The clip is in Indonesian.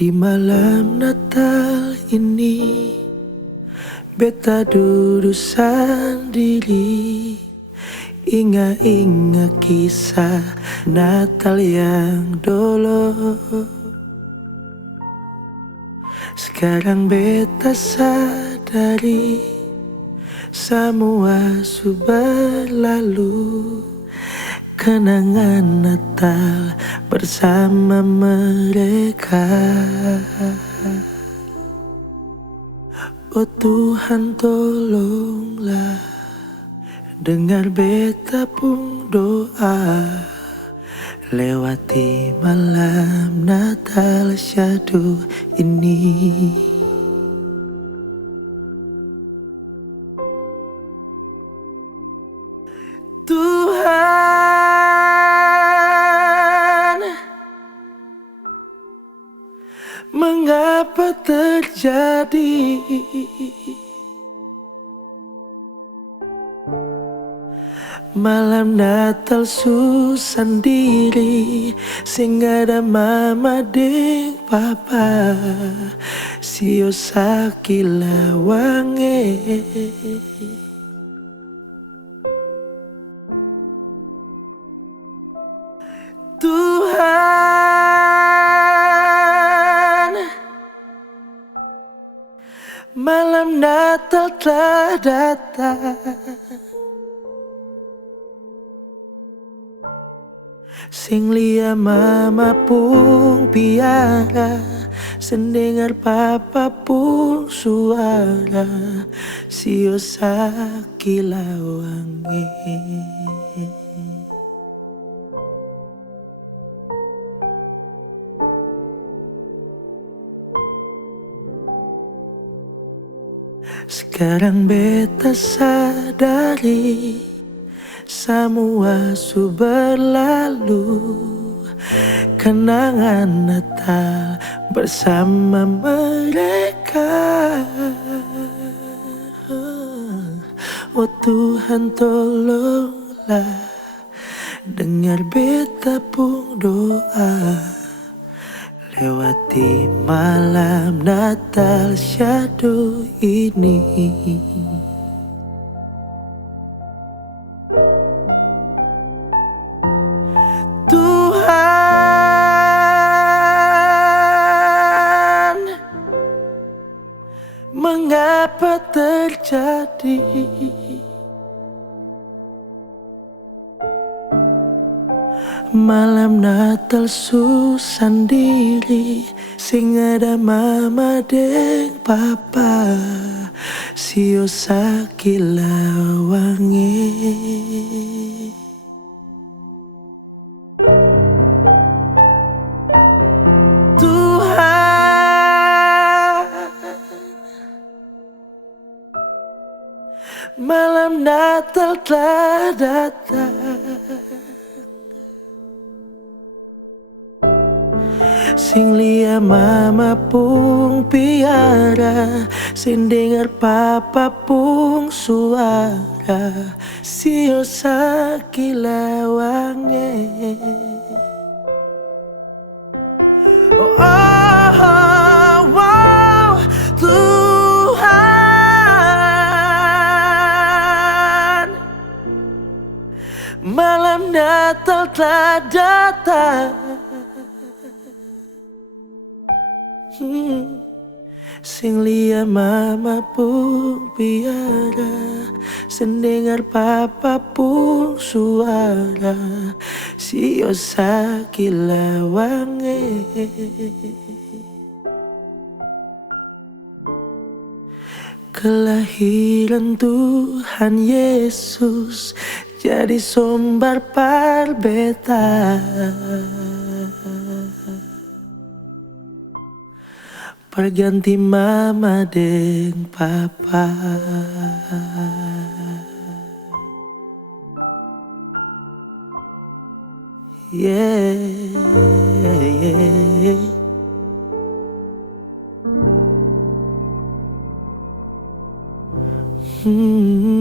Di malam Natal ini beta duduk sendiri, ingat-ingat kisah Natal yang dulu. Sekarang beta sadari semua sudah berlalu. Kenangan Natal bersama mereka. Oh Tuhan, tolonglah dengar beta pun doa, lewati malam Natal syahdu ini. Tuhan, mengapa terjadi malam Natal su sendiri, sing ada mama deng papa, sio sakila wange. Tuhan, malam Natal telah datang, sing lia mama pun piara, sendengar papa pun suara, sio sakila wange. Sekarang beta sadari semua su berlalu. Kenangan Natal bersama mereka. Oh Tuhan, tolonglah dengar beta pun doa, lewati malam Natal syahdu ini. Tuhan, mengapa terjadi malam Natal su sendiri, sing ada mama deng papa, sio sakila wange. Tuhan, malam Natal telah datang, sing lia mama pun piara, sing dengar papa pun suara, sio sakila wange. Oh, oh, oh, wow, Tuhan, malam Natal telah datang, sing lia mama pun piara, sendengar papa pun suara, sio sakila wange. Kelahiran Tuhan Yesus jadi sumber parbeta, perganti mama deng papa. Yeah, yeah. Hmm.